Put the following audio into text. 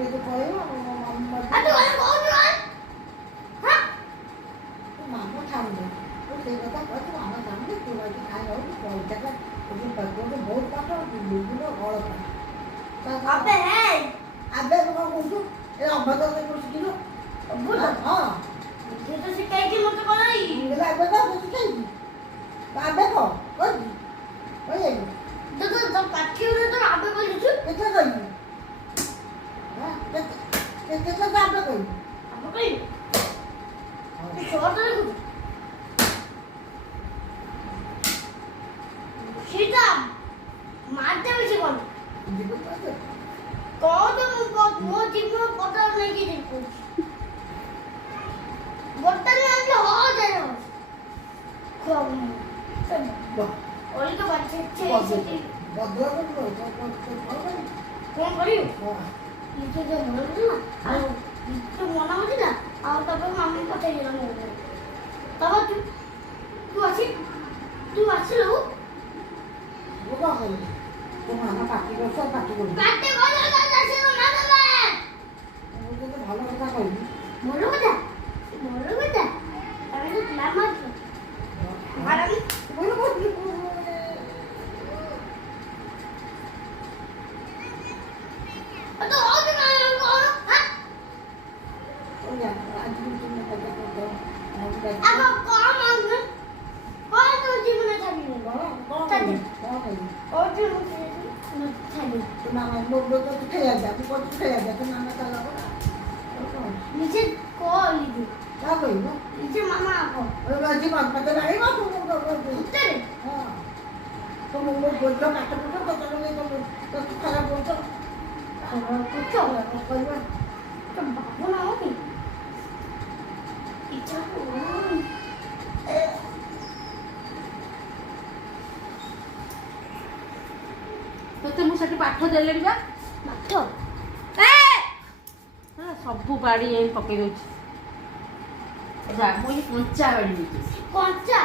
mummy तो कहयो mummy आ तू कौन कौन हां मामा खाऊ दे तो से कथा कहतो मामा सामने तू आके खाई हो तो जगह तुझे पत्तों को बहुत काटो बिल्कुल और का अबे है अबे को कुछ ए अब तो कुछ किलो बोल हां ये तो सिखाई की मत बनाई ये अबे का कुछ खाई अबे को कोई ओए तो काठी उरे तो अबे बोल छु कितना गई हां कितना अबे गई अबे कई तो छोड़ दे कुछ सीता मारते भी कौन कौन वो जिम्मे पता नहीं की देखो बोतल में अंदर हो जाए कौन सब और तो बच्चे अच्छे बदला को कौन करियो ये जो मन ना और तो मना होती ना और तब मम्मी पता ही ना मोर तब तू अच्छी लो वो का है तो मामा पार्टी को सब पार्टी को काटे को जा से ना दबे वो तो ভালো কথা কইলি मोरो बता अरे तो ना मत मारम बोलो बोलो तो और ना और हां ओ या आज भी तुमने पता को अब कौन मांग कौन तो जीवन चाहिए कौन और जो मुझे चाहिए तो मामा लोग तो खेला जा तू को खेला जा तो मामा का लगा नीचे कॉल लीजिए क्या कोई ना नीचे मामा को और बाजी बात पता नहीं ना तुम उत्तर हां तो वो बोल लो काट पटो तो चलो नहीं तो खराब बोल तो और कुछ और कोई बात तो बाबू ना हो भी इच्छा को ତୋତେ ମୁଁ ସେଠି ପାଠ ଦେଲେଣି ବା ମାଠ ସବୁ ବାଡ଼ି ଏଇ ପକେଇ ଦଉଛି ଯା ମୁଁ ଏଇ କଞ୍ଚା ବାଡ଼ି ଦେଇଛି କଞ୍ଚା